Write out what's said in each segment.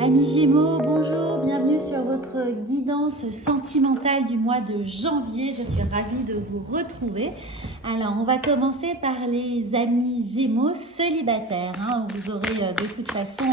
Amis Gémeaux, bonjour, bienvenue sur votre guidance sentimentale du mois de janvier. Je suis ravie de vous retrouver. Alors, on va commencer par les amis Gémeaux célibataires. Vous aurez de toute façon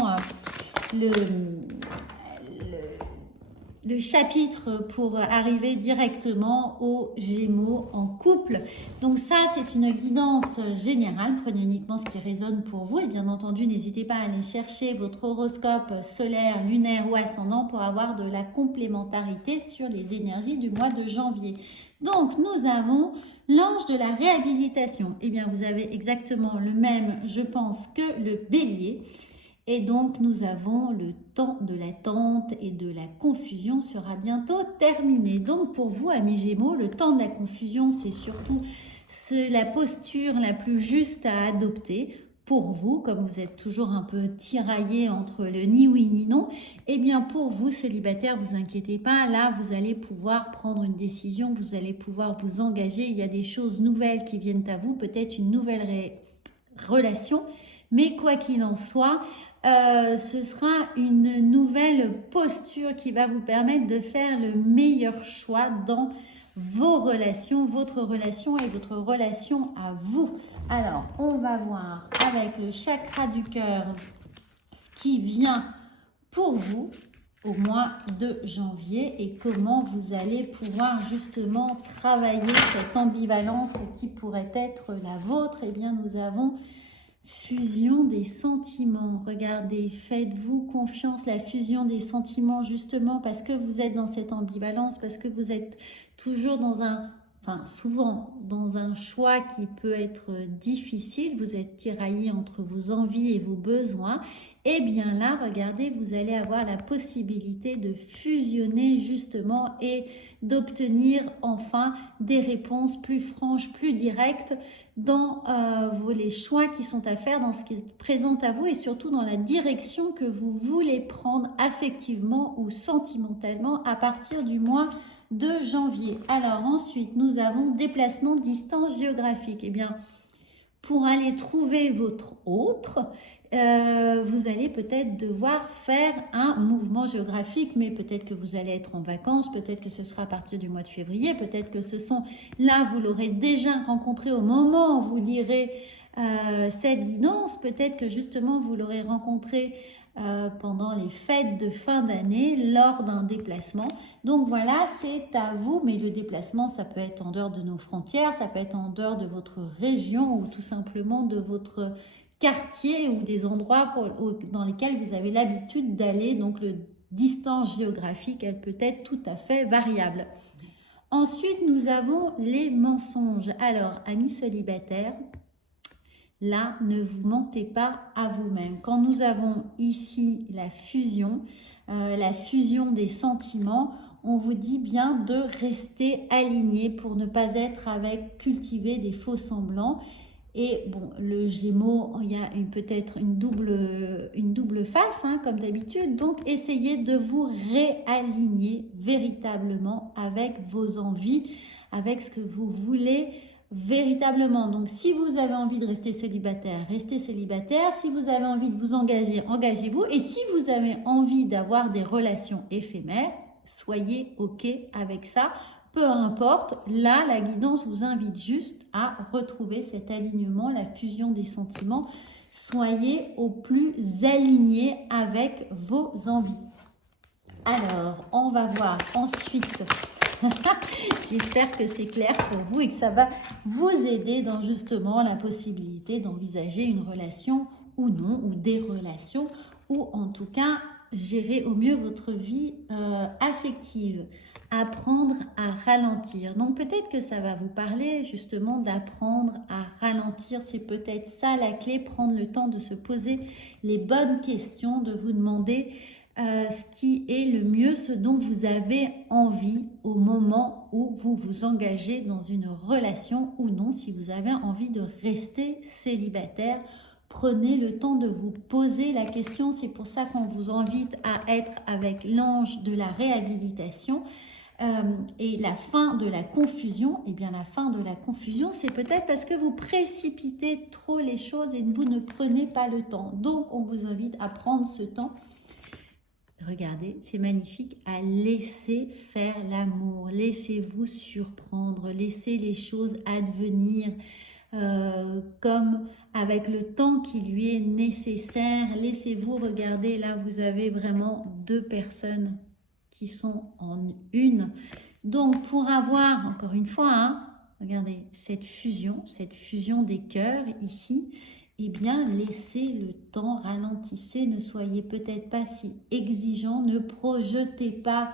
le chapitre pour arriver directement aux Gémeaux en couple. Donc ça, c'est une guidance générale. Prenez uniquement ce qui résonne pour vous. Et bien entendu, n'hésitez pas à aller chercher votre horoscope solaire, lunaire ou ascendant pour avoir de la complémentarité sur les énergies du mois de janvier. Donc, nous avons l'ange de la réhabilitation. Eh bien, vous avez exactement le même, je pense, que le bélier. Et donc, nous avons le temps de l'attente et de la confusion sera bientôt terminé. Donc, pour vous, amis Gémeaux, le temps de la confusion, c'est surtout la posture la plus juste à adopter. Pour vous, comme vous êtes toujours un peu tiraillé entre le ni oui ni non, eh bien pour vous, célibataire, vous inquiétez pas, là vous allez pouvoir prendre une décision, vous allez pouvoir vous engager, il y a des choses nouvelles qui viennent à vous, peut-être une nouvelle relation, mais quoi qu'il en soit, ce sera une nouvelle posture qui va vous permettre de faire le meilleur choix dans vos relations, votre relation et votre relation à vous. Alors, on va voir avec le chakra du cœur ce qui vient pour vous au mois de janvier et comment vous allez pouvoir justement travailler cette ambivalence qui pourrait être la vôtre. Eh bien, nous avons fusion des sentiments. Regardez, faites-vous confiance, la fusion des sentiments justement parce que vous êtes dans cette ambivalence, parce que vous êtes toujours souvent dans un choix qui peut être difficile, vous êtes tiraillé entre vos envies et vos besoins, et bien là, regardez, vous allez avoir la possibilité de fusionner justement et d'obtenir enfin des réponses plus franches, plus directes dans les choix qui sont à faire, dans ce qui se présente à vous et surtout dans la direction que vous voulez prendre affectivement ou sentimentalement à partir du mois de janvier. Alors ensuite, nous avons déplacement, distance géographique. Eh bien, pour aller trouver votre autre, vous allez peut-être devoir faire un mouvement géographique, mais peut-être que vous allez être en vacances, peut-être que ce sera à partir du mois de février, peut-être que là, vous l'aurez déjà rencontré au moment où vous lirez cette guidance, peut-être que justement, vous l'aurez rencontré pendant les fêtes de fin d'année lors d'un déplacement. Donc voilà, c'est à vous, mais le déplacement, ça peut être en dehors de nos frontières, ça peut être en dehors de votre région ou tout simplement de votre quartier ou des endroits dans lesquels vous avez l'habitude d'aller. Donc la distance géographique, elle peut être tout à fait variable. Ensuite, nous avons les mensonges. Alors, amis célibataires, là, ne vous mentez pas à vous-même. Quand nous avons ici la fusion des sentiments, on vous dit bien de rester aligné pour ne pas être cultiver des faux semblants. Et bon, le Gémeaux, il y a peut-être une double face, comme d'habitude. Donc, essayez de vous réaligner véritablement avec vos envies, avec ce que vous voulez véritablement. Donc, si vous avez envie de rester célibataire, restez célibataire. Si vous avez envie de vous engager, engagez-vous. Et si vous avez envie d'avoir des relations éphémères, soyez OK avec ça. Peu importe, là, la guidance vous invite juste à retrouver cet alignement, la fusion des sentiments. Soyez au plus aligné avec vos envies. Alors, on va voir ensuite. J'espère que c'est clair pour vous et que ça va vous aider dans justement la possibilité d'envisager une relation ou non, ou des relations, ou en tout cas gérer au mieux votre vie affective. Apprendre à ralentir. Donc peut-être que ça va vous parler justement d'apprendre à ralentir. C'est peut-être ça la clé, prendre le temps de se poser les bonnes questions, de vous demander ce qui est le mieux, ce dont vous avez envie au moment où vous vous engagez dans une relation ou non. Si vous avez envie de rester célibataire, prenez le temps de vous poser la question. C'est pour ça qu'on vous invite à être avec l'ange de la réhabilitation. Et la fin de la confusion, eh bien la fin de la confusion, c'est peut-être parce que vous précipitez trop les choses et vous ne prenez pas le temps. Donc, on vous invite à prendre ce temps regardez, c'est magnifique, à laisser faire l'amour. Laissez-vous surprendre, laissez les choses advenir comme avec le temps qui lui est nécessaire. Laissez-vous regarder, là vous avez vraiment deux personnes qui sont en une. Donc pour avoir, encore une fois, hein, regardez, cette fusion des cœurs ici, eh bien, laissez le temps, ralentissez, ne soyez peut-être pas si exigeant, ne projetez pas,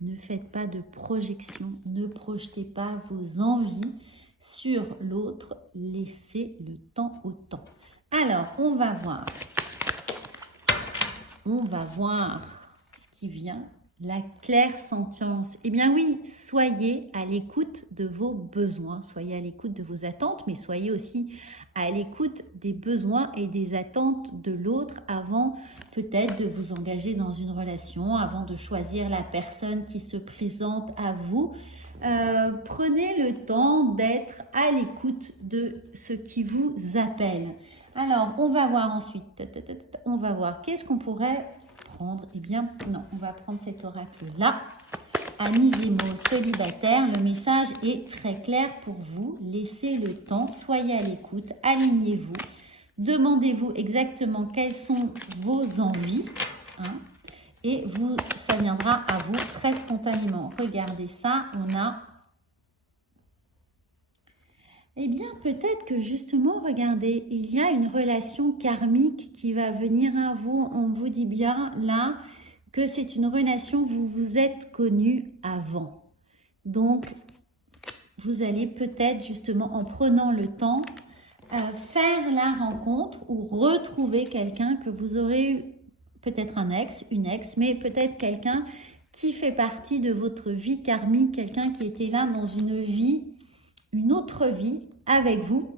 ne faites pas de projection, ne projetez pas vos envies sur l'autre, laissez le temps au temps. Alors, on va voir ce qui vient. La clairsentience. Eh bien oui, soyez à l'écoute de vos besoins, soyez à l'écoute de vos attentes, mais soyez aussi à l'écoute des besoins et des attentes de l'autre avant peut-être de vous engager dans une relation, avant de choisir la personne qui se présente à vous. Prenez le temps d'être à l'écoute de ce qui vous appelle. Alors, on va voir ensuite, on va voir qu'est-ce qu'on pourrait prendre. Eh bien, non, on va prendre cet oracle-là. Amis Gémeaux, célibataire, le message est très clair pour vous. Laissez le temps, soyez à l'écoute, alignez-vous. Demandez-vous exactement quelles sont vos envies. Hein, et ça viendra à vous très spontanément. Regardez ça, on a... Eh bien, peut-être que justement, regardez, il y a une relation karmique qui va venir à vous. On vous dit bien là que c'est une relation, vous vous êtes connus avant. Donc, vous allez peut-être justement en prenant le temps faire la rencontre ou retrouver quelqu'un que vous aurez eu, peut-être un ex, une ex, mais peut-être quelqu'un qui fait partie de votre vie karmique, quelqu'un qui était là dans une vie, une autre vie avec vous.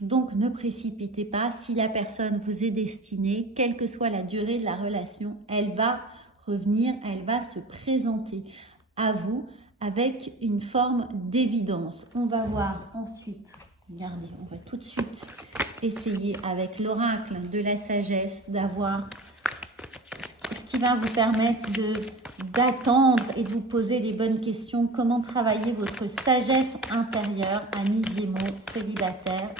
Donc ne précipitez pas, si la personne vous est destinée, quelle que soit la durée de la relation, elle va revenir, elle va se présenter à vous avec une forme d'évidence. On va voir ensuite, regardez, on va tout de suite essayer avec l'oracle de la sagesse d'avoir ce qui va vous permettre d'attendre et de vous poser les bonnes questions. Comment travailler votre sagesse intérieure, amis Gémeaux, célibataires.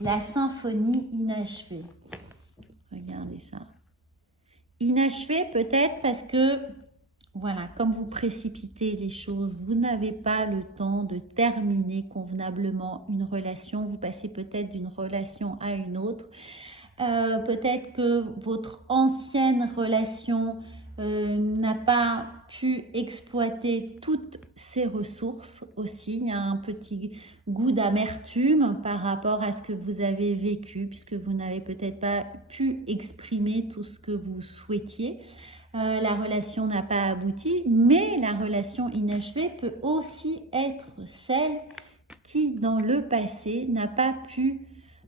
La symphonie inachevée. Regardez ça. Inachevée peut-être parce que, voilà, comme vous précipitez les choses, vous n'avez pas le temps de terminer convenablement une relation. Vous passez peut-être d'une relation à une autre. Peut-être que votre ancienne relation n'a pas pu exploiter toutes ses ressources aussi. Il y a un petit goût d'amertume par rapport à ce que vous avez vécu, puisque vous n'avez peut-être pas pu exprimer tout ce que vous souhaitiez. La relation n'a pas abouti, mais la relation inachevée peut aussi être celle qui, dans le passé, n'a pas pu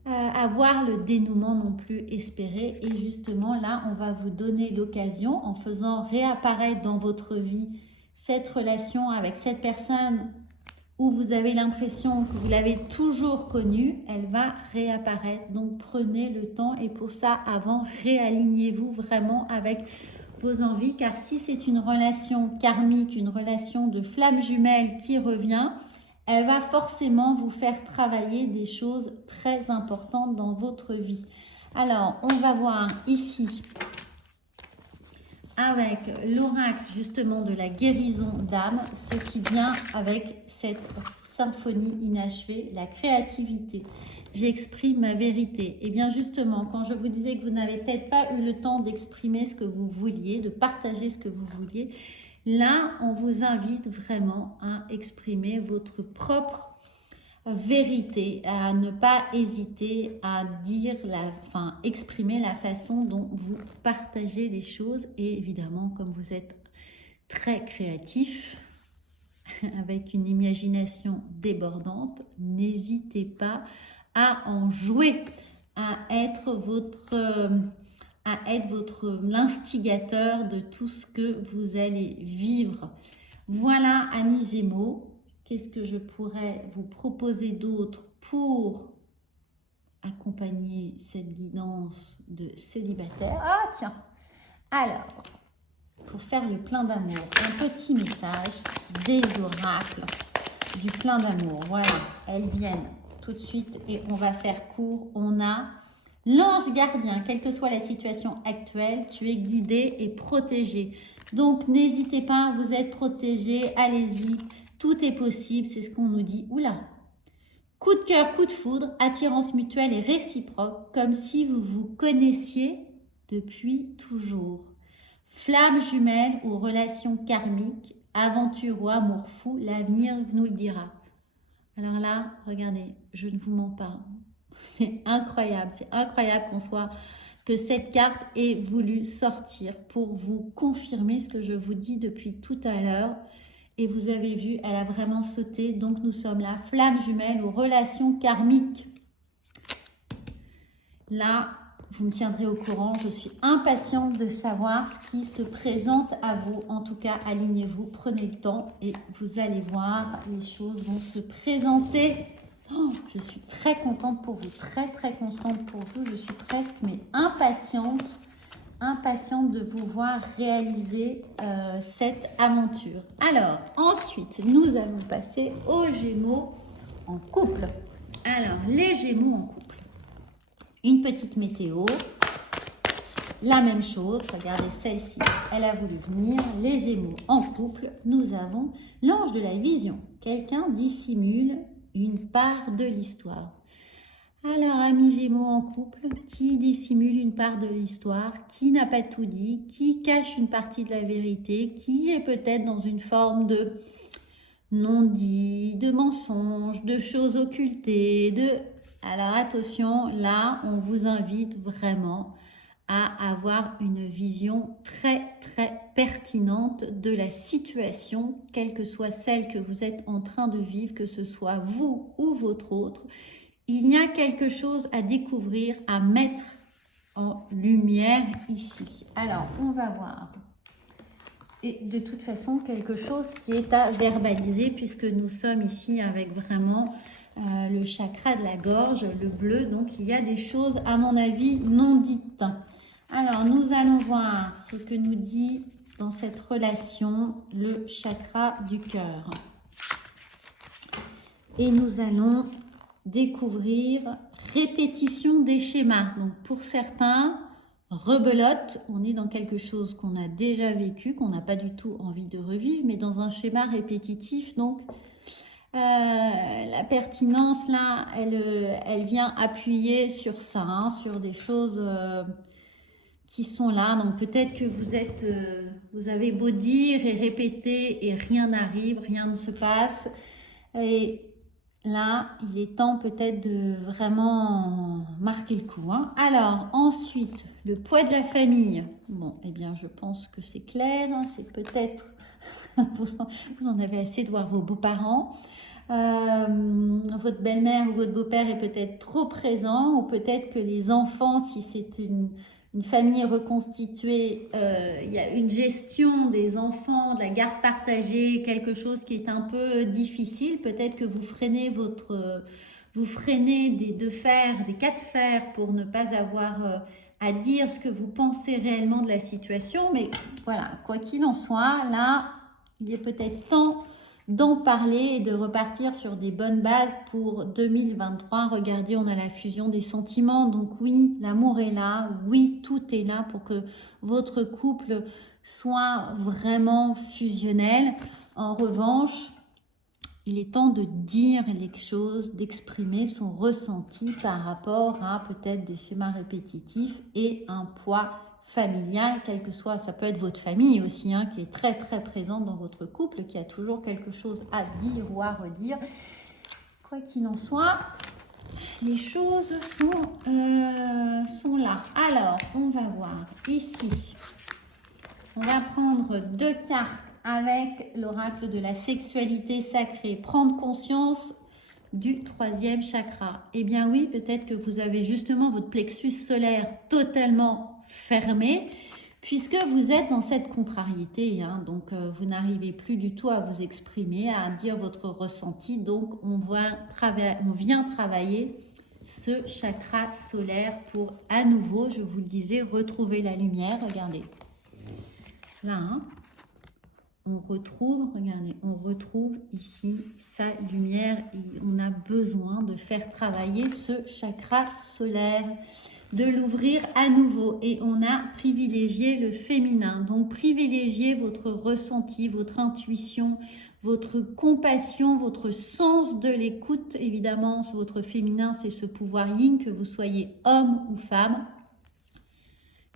avoir le dénouement non plus espéré. Et justement là, on va vous donner l'occasion, en faisant réapparaître dans votre vie cette relation avec cette personne où vous avez l'impression que vous l'avez toujours connue, elle va réapparaître. Donc prenez le temps, et pour ça, avant, réalignez-vous vraiment avec vos envies, car si c'est une relation karmique, une relation de flamme jumelle qui revient, elle va forcément vous faire travailler des choses très importantes dans votre vie. Alors, on va voir ici, avec l'oracle justement de la guérison d'âme, ce qui vient avec cette symphonie inachevée, la créativité. J'exprime ma vérité. Et bien justement, quand je vous disais que vous n'avez peut-être pas eu le temps d'exprimer ce que vous vouliez, de partager ce que vous vouliez, là, on vous invite vraiment à exprimer votre propre vérité, à ne pas hésiter à dire, exprimer la façon dont vous partagez les choses. Et évidemment, comme vous êtes très créatif, avec une imagination débordante, n'hésitez pas à en jouer, à être l'instigateur de tout ce que vous allez vivre. Voilà, amis Gémeaux, qu'est-ce que je pourrais vous proposer d'autre pour accompagner cette guidance de célibataire. Ah tiens, alors, pour faire le plein d'amour, un petit message des oracles du plein d'amour. Voilà, elles viennent tout de suite et on va faire court. On a l'ange gardien, quelle que soit la situation actuelle, tu es guidé et protégé. Donc, n'hésitez pas, vous êtes protégé, allez-y, tout est possible, c'est ce qu'on nous dit. Oula! Coup de cœur, coup de foudre, attirance mutuelle et réciproque, comme si vous vous connaissiez depuis toujours. Flamme jumelle ou relation karmique, aventure ou amour fou, l'avenir nous le dira. Alors là, regardez, je ne vous mens pas. C'est incroyable que cette carte ait voulu sortir pour vous confirmer ce que je vous dis depuis tout à l'heure. Et vous avez vu, elle a vraiment sauté. Donc nous sommes là, flamme jumelle ou relation karmique. Là, vous me tiendrez au courant. Je suis impatiente de savoir ce qui se présente à vous. En tout cas, alignez-vous, prenez le temps et vous allez voir, les choses vont se présenter. Oh, je suis très contente pour vous, très contente pour vous. Je suis presque mais impatiente de vous voir réaliser cette aventure. Alors, ensuite, nous allons passer aux Gémeaux en couple. Alors, les Gémeaux en couple. Une petite météo, la même chose, regardez celle-ci, elle a voulu venir, les Gémeaux en couple, nous avons l'ange de la vision, quelqu'un dissimule une part de l'histoire. Alors, amis Gémeaux en couple, qui dissimule une part de l'histoire, qui n'a pas tout dit, qui cache une partie de la vérité, qui est peut-être dans une forme de non-dit, de mensonge, de choses occultées, Alors attention, là, on vous invite vraiment à avoir une vision très pertinente de la situation, quelle que soit celle que vous êtes en train de vivre, que ce soit vous ou votre autre. Il y a quelque chose à découvrir, à mettre en lumière ici. Alors, on va voir. Et de toute façon, quelque chose qui est à verbaliser, puisque nous sommes ici avec vraiment le chakra de la gorge, le bleu. Donc, il y a des choses, à mon avis, non dites. Alors, nous allons voir ce que nous dit dans cette relation le chakra du cœur. Et nous allons découvrir répétition des schémas. Donc, pour certains, rebelote, on est dans quelque chose qu'on a déjà vécu, qu'on n'a pas du tout envie de revivre, mais dans un schéma répétitif. Donc, la pertinence, là, elle vient appuyer sur ça, hein, sur des choses qui sont là. Donc, peut-être que vous avez beau dire et répéter et rien n'arrive, rien ne se passe. Et là, il est temps peut-être de vraiment marquer le coup, hein. Alors, ensuite, le poids de la famille. Bon, eh bien, je pense que c'est clair, hein, c'est peut-être... vous en avez assez de voir vos beaux-parents. Votre belle-mère ou votre beau-père est peut-être trop présent, ou peut-être que les enfants, si c'est une famille reconstituée, il y a une gestion des enfants, de la garde partagée, quelque chose qui est un peu difficile. Peut-être que vous freinez des deux fers, des quatre fers pour ne pas avoir à dire ce que vous pensez réellement de la situation. Mais voilà, quoi qu'il en soit, là, il est peut-être temps d'en parler et de repartir sur des bonnes bases pour 2023. Regardez, on a la fusion des sentiments. Donc oui, l'amour est là. Oui, tout est là pour que votre couple soit vraiment fusionnel. En revanche, il est temps de dire les choses, d'exprimer son ressenti par rapport à peut-être des schémas répétitifs et un poids familial, quel que soit, ça peut être votre famille aussi, hein, qui est très présente dans votre couple, qui a toujours quelque chose à dire ou à redire. Quoi qu'il en soit, les choses sont là. Alors, on va voir ici. On va prendre deux cartes avec l'oracle de la sexualité sacrée. Prendre conscience du troisième chakra. Eh bien oui, peut-être que vous avez justement votre plexus solaire totalement fermé, puisque vous êtes dans cette contrariété, hein. Donc vous n'arrivez plus du tout à vous exprimer, à dire votre ressenti. Donc on vient travailler ce chakra solaire pour à nouveau, je vous le disais, retrouver la lumière. Regardez, là, hein, on retrouve, regardez, on retrouve ici sa lumière et on a besoin de faire travailler ce chakra solaire, de l'ouvrir à nouveau et on a privilégié le féminin. Donc privilégiez votre ressenti, votre intuition, votre compassion, votre sens de l'écoute. Évidemment, votre féminin, c'est ce pouvoir yin, que vous soyez homme ou femme.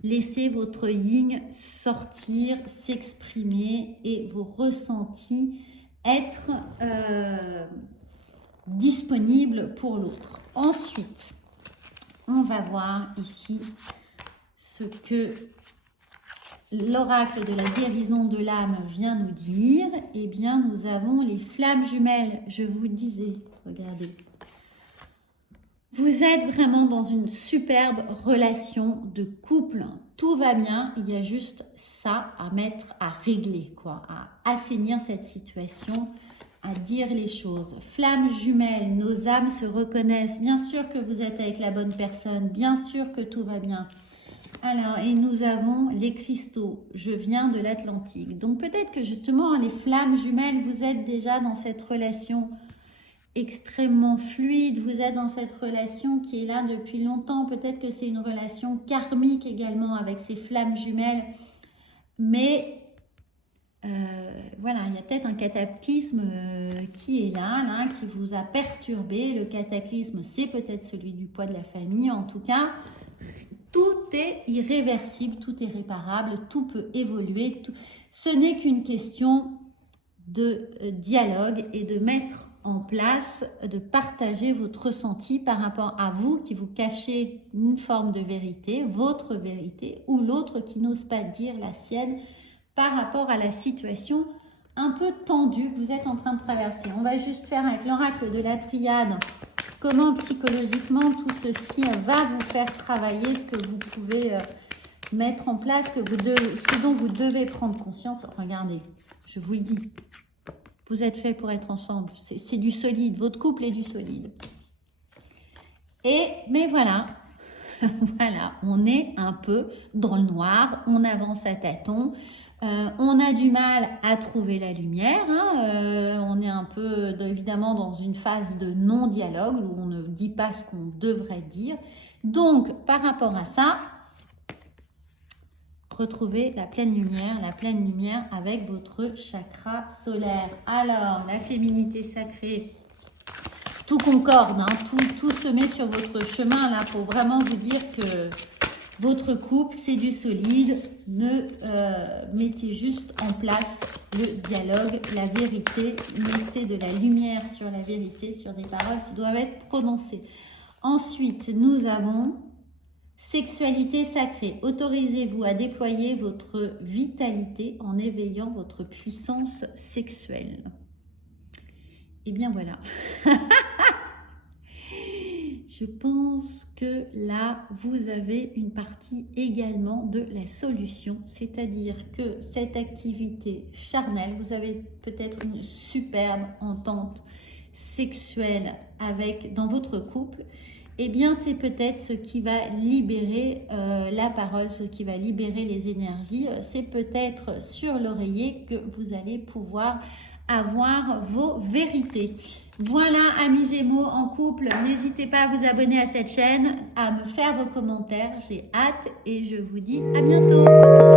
Laissez votre yin sortir, s'exprimer et vos ressentis être disponibles pour l'autre. Ensuite, on va voir ici ce que l'oracle de la guérison de l'âme vient nous dire. Eh bien, nous avons les flammes jumelles. Je vous disais, regardez. Vous êtes vraiment dans une superbe relation de couple. Tout va bien, il y a juste ça à mettre, à régler, quoi, à assainir cette situation, à dire les choses. Flammes jumelles, nos âmes se reconnaissent. Bien sûr que vous êtes avec la bonne personne, bien sûr que tout va bien. Alors, et nous avons les cristaux. Je viens de l'Atlantique. Donc peut-être que justement, les flammes jumelles, vous êtes déjà dans cette relation extrêmement fluide, vous êtes dans cette relation qui est là depuis longtemps, peut-être que c'est une relation karmique également avec ces flammes jumelles, mais voilà, il y a peut-être un cataclysme qui est là, qui vous a perturbé. Le cataclysme, c'est peut-être celui du poids de la famille. En tout cas, tout est irréversible, tout est réparable, tout peut évoluer. Ce n'est qu'une question de dialogue et de mettre en place, de partager votre ressenti par rapport à vous qui vous cachez une forme de vérité, votre vérité, ou l'autre qui n'ose pas dire la sienne par rapport à la situation un peu tendue que vous êtes en train de traverser. On va juste faire avec l'oracle de la triade comment psychologiquement tout ceci va vous faire travailler, ce que vous pouvez mettre en place, ce dont vous devez prendre conscience. Regardez, je vous le dis. Vous êtes fait pour être ensemble. C'est du solide. Votre couple est du solide. Mais voilà. Voilà. On est un peu dans le noir. On avance à tâtons. On a du mal à trouver la lumière. On est un peu, évidemment, dans une phase de non-dialogue où on ne dit pas ce qu'on devrait dire. Donc, par rapport à ça, retrouvez la pleine lumière avec votre chakra solaire. Alors, la féminité sacrée, tout concorde, tout se met sur votre chemin là pour vraiment vous dire que votre couple, c'est du solide. Mettez juste en place le dialogue, la vérité. Mettez de la lumière sur la vérité, sur des paroles qui doivent être prononcées. Ensuite, nous avons sexualité sacrée. Autorisez-vous à déployer votre vitalité en éveillant votre puissance sexuelle. Et bien voilà. Je pense que là, vous avez une partie également de la solution. C'est-à-dire que cette activité charnelle, vous avez peut-être une superbe entente sexuelle dans votre couple. Eh bien, c'est peut-être ce qui va libérer la parole, ce qui va libérer les énergies. C'est peut-être sur l'oreiller que vous allez pouvoir avoir vos vérités. Voilà, amis Gémeaux en couple, n'hésitez pas à vous abonner à cette chaîne, à me faire vos commentaires. J'ai hâte et je vous dis à bientôt.